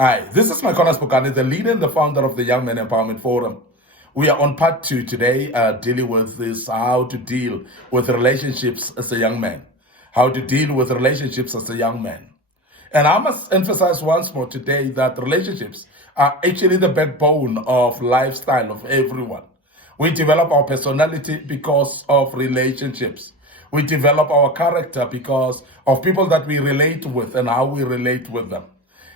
Hi, this is Micornus Phokane, the leader and the founder of the Young Men Empowerment Forum. We are on part 2 today, dealing with this, how to deal with relationships as a young man. How to deal with relationships as a young man. And I must emphasize once more today that relationships are actually the backbone of lifestyle of everyone. We develop our personality because of relationships. We develop our character because of people that we relate with and how we relate with them.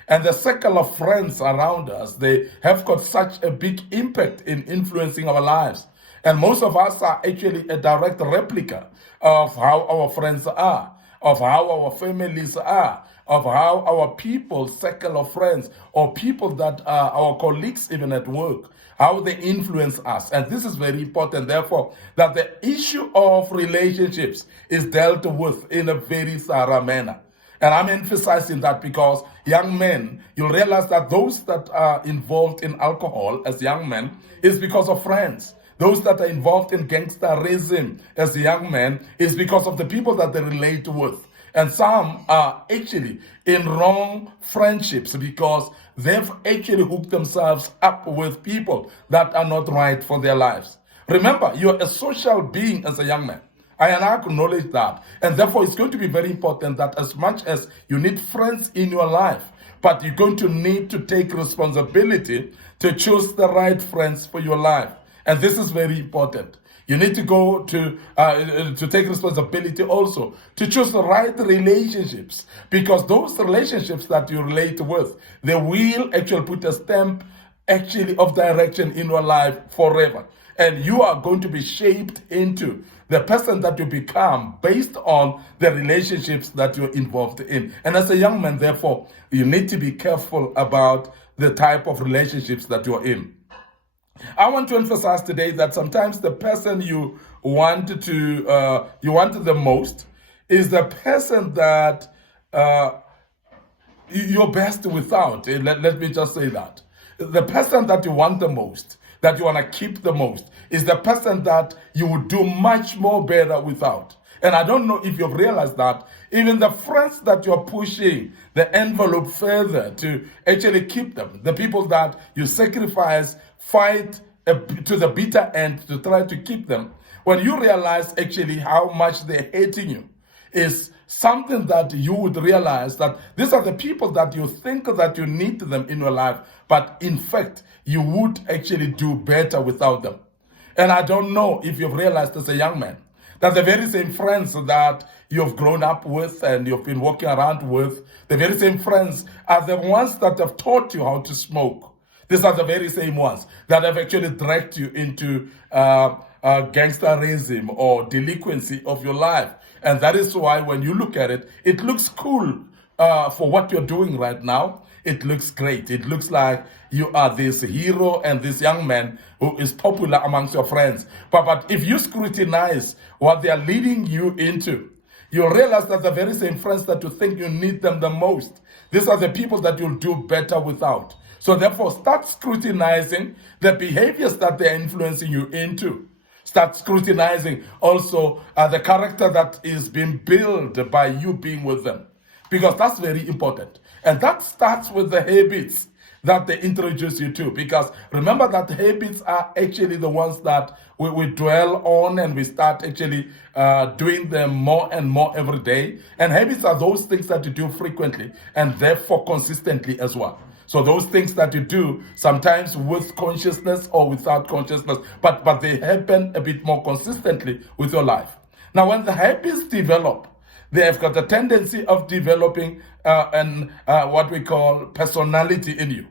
And the circle of friends around us, they have got such a big impact in influencing our lives. And most of us are actually a direct replica of how our friends are, of how our families are, of how our people, circle of friends, or people that are our colleagues even at work, how they influence us. And this is very important, therefore, that the issue of relationships is dealt with in a very thorough manner. And I'm emphasizing that because young men, you'll realize that those that are involved in alcohol as young men is because of friends. Those that are involved in gangsterism as young men is because of the people that they relate with. And some are actually in wrong friendships because they've actually hooked themselves up with people that are not right for their lives. Remember, you're a social being as a young man. I acknowledge that. And therefore, it's going to be very important that as much as you need friends in your life, but you're going to need to take responsibility to choose the right friends for your life. And this is very important. You need to go to take responsibility also to choose the right relationships, because those relationships that you relate with, they will actually put a stamp actually of direction in your life forever. And you are going to be shaped into the person that you become based on the relationships that you're involved in. And as a young man, therefore, you need to be careful about the type of relationships that you're in. I want to emphasize today that sometimes the person you want the most is the person that you're best without. Let me just say that. The person that you want the most, that you want to keep the most, is the person that you would do much more better without. And I don't know if you've realized that even the friends that you're pushing the envelope further to actually keep them, the people that you sacrifice, fight to the bitter end to try to keep them, when you realize actually how much they're hating you, is something that you would realize that these are the people that you think that you need them in your life, but in fact, you would actually do better without them. And I don't know if you've realized as a young man that the very same friends that you've grown up with and you've been walking around with, the very same friends are the ones that have taught you how to smoke. These are the very same ones that have actually dragged you into gangsterism or delinquency of your life. And that is why when you look at it, it looks cool for what you're doing right now. It looks great. It looks like you are this hero and this young man who is popular amongst your friends. But if you scrutinize what they are leading you into, you'll realize that the very same friends that you think you need them the most, these are the people that you'll do better without. So therefore, start scrutinizing the behaviors that they're influencing you into. Start scrutinizing also the character that is being built by you being with them, because that's very important. And that starts with the habits that they introduce you to, because remember that habits are actually the ones that we dwell on, and we start actually doing them more and more every day. And habits are those things that you do frequently and therefore consistently as well. So those things that you do, sometimes with consciousness or without consciousness, but they happen a bit more consistently with your life. Now, when the habits develop, they have got a tendency of developing what we call personality in you.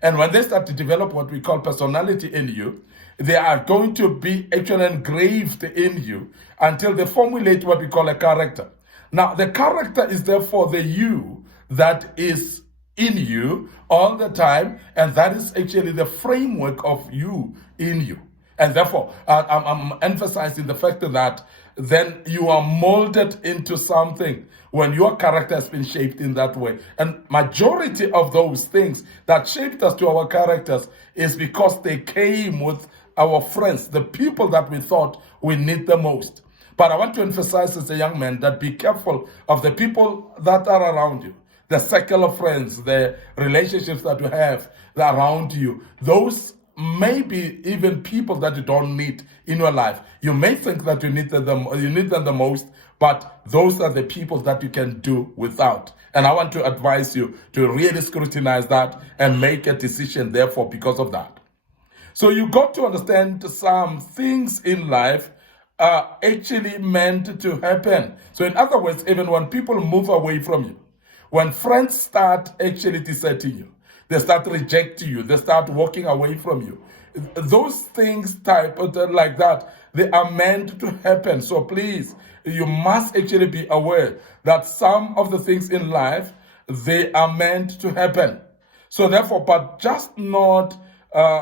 And when they start to develop what we call personality in you, they are going to be actually engraved in you until they formulate what we call a character. Now, the character is therefore the you that is in you all the time, and that is actually the framework of you in you. And therefore, I'm emphasizing the fact that then you are molded into something when your character has been shaped in that way. And majority of those things that shaped us to our characters is because they came with our friends, the people that we thought we need the most. But I want to emphasize as a young man that be careful of the people that are around you, the circle of friends, the relationships that you have around you, those may be even people that you don't need in your life. You may think that you need them the most, but those are the people that you can do without. And I want to advise you to really scrutinize that and make a decision, therefore, because of that. So you got to understand some things in life are actually meant to happen. So in other words, even when people move away from you, when friends start actually deserting you, they start rejecting you, they start walking away from you, those things like that, they are meant to happen. So please, you must actually be aware that some of the things in life, they are meant to happen. So therefore, but just not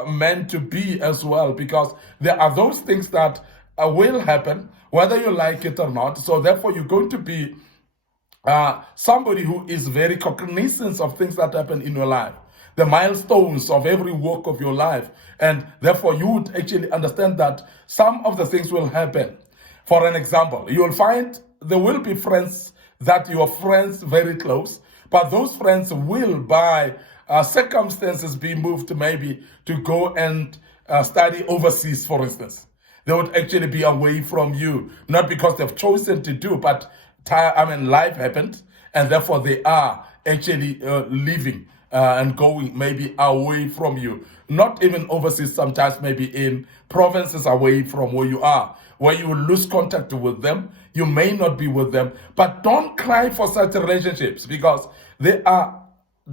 meant to be as well, because there are those things that will happen, whether you like it or not. So therefore, you're going to be somebody who is very cognizant of things that happen in your life, the milestones of every walk of your life. And therefore, you would actually understand that some of the things will happen. For an example, you will find there will be friends that you are friends very close, but those friends will, by circumstances, be moved maybe to go and study overseas, for instance. They would actually be away from you, not because they've chosen to do, but life happened, and therefore they are actually leaving and going maybe away from you. Not even overseas, sometimes maybe in provinces away from where you are, where you will lose contact with them. You may not be with them, but don't cry for such relationships, because they are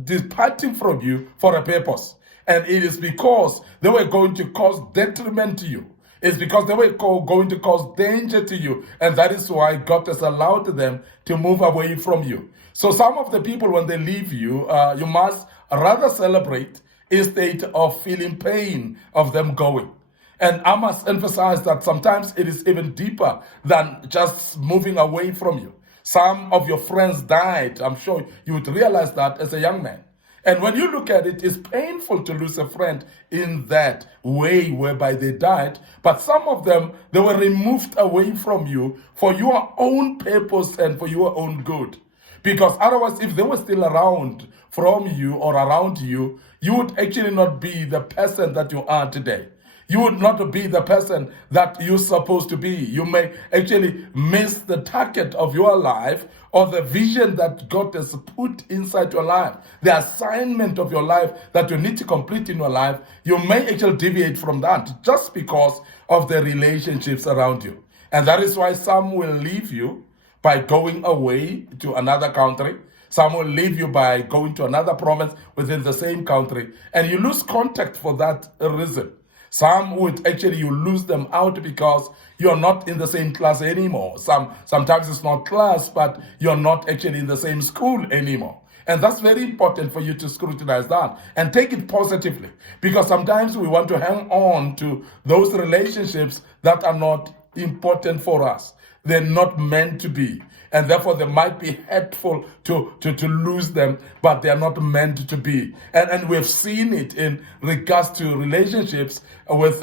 departing from you for a purpose. And it is because they were going to cause detriment to you. It's because they were going to cause danger to you. And that is why God has allowed them to move away from you. So some of the people, when they leave you, you must rather celebrate instead of feeling pain of them going. And I must emphasize that sometimes it is even deeper than just moving away from you. Some of your friends died. I'm sure you would realize that as a young man. And when you look at it, it's painful to lose a friend in that way whereby they died. But some of them, they were removed away from you for your own purpose and for your own good. Because otherwise, if they were still around from you or around you, you would actually not be the person that you are today. You would not be the person that you're supposed to be. You may actually miss the target of your life or the vision that God has put inside your life, the assignment of your life that you need to complete in your life. You may actually deviate from that just because of the relationships around you. And that is why some will leave you by going away to another country. Some will leave you by going to another province within the same country. And you lose contact for that reason. Some would actually, you lose them out because you're not in the same class anymore. Sometimes it's not class, but you're not actually in the same school anymore. And that's very important for you to scrutinize that and take it positively. Because sometimes we want to hang on to those relationships that are not important for us. They're not meant to be. And therefore, they might be hurtful to lose them, but they are not meant to be. And we've seen it in regards to relationships with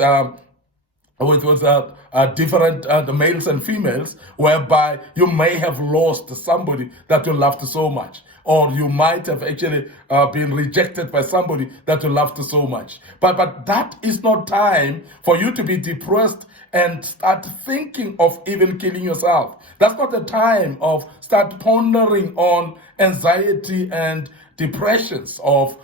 different the males and females, whereby you may have lost somebody that you loved so much, or you might have actually been rejected by somebody that you loved so much. But that is not time for you to be depressed and start thinking of even killing yourself. That's not the time of start pondering on anxiety and depressions of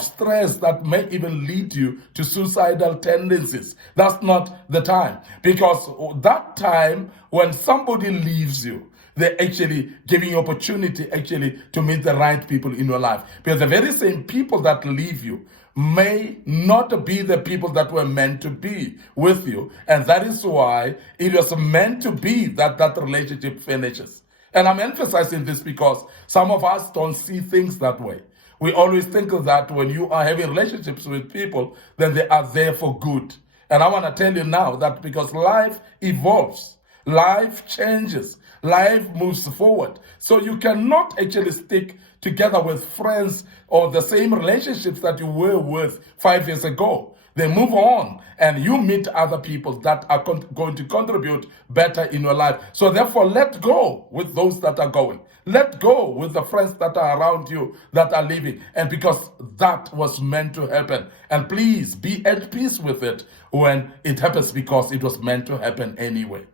stress that may even lead you to suicidal tendencies. That's not the time. Because that time when somebody leaves you, they're actually giving you opportunity actually to meet the right people in your life. Because the very same people that leave you may not be the people that were meant to be with you. And that is why it was meant to be that relationship finishes. And I'm emphasizing this because some of us don't see things that way. We always think that when you are having relationships with people, then they are there for good. And I want to tell you now that because life evolves, life changes, life moves forward. So you cannot actually stick together with friends or the same relationships that you were with 5 years ago. they move on, and you meet other people that are going to contribute better in your life. So therefore, let go with those that are going. Let go with the friends that are around you that are leaving. And because that was meant to happen. And please be at peace with it when it happens, because it was meant to happen anyway.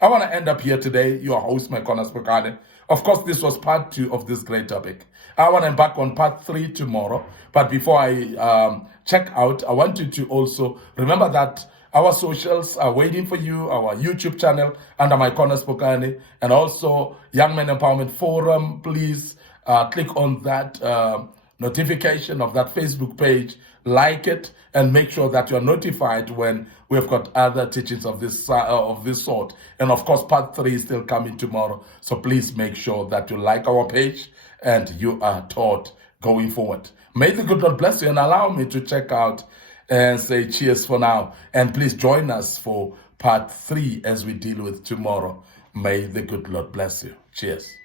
I want to end up here today. Your host, Micornus Phokane. Of course, this was part 2 of this great topic. I want to embark on part 3 tomorrow. But before I check out, I want you to also remember that our socials are waiting for you. Our YouTube channel under Micornus Phokane, and also Young Men Empowerment Forum. Please click on that notification of that Facebook page, like it, and make sure that you are notified when we've got other teachings of this sort. And of course, part 3 is still coming tomorrow. So please make sure that you like our page and you are taught going forward. May the good Lord bless you, and allow me to check out and say cheers for now. And please join us for part 3 as we deal with tomorrow. May the good Lord bless you. Cheers.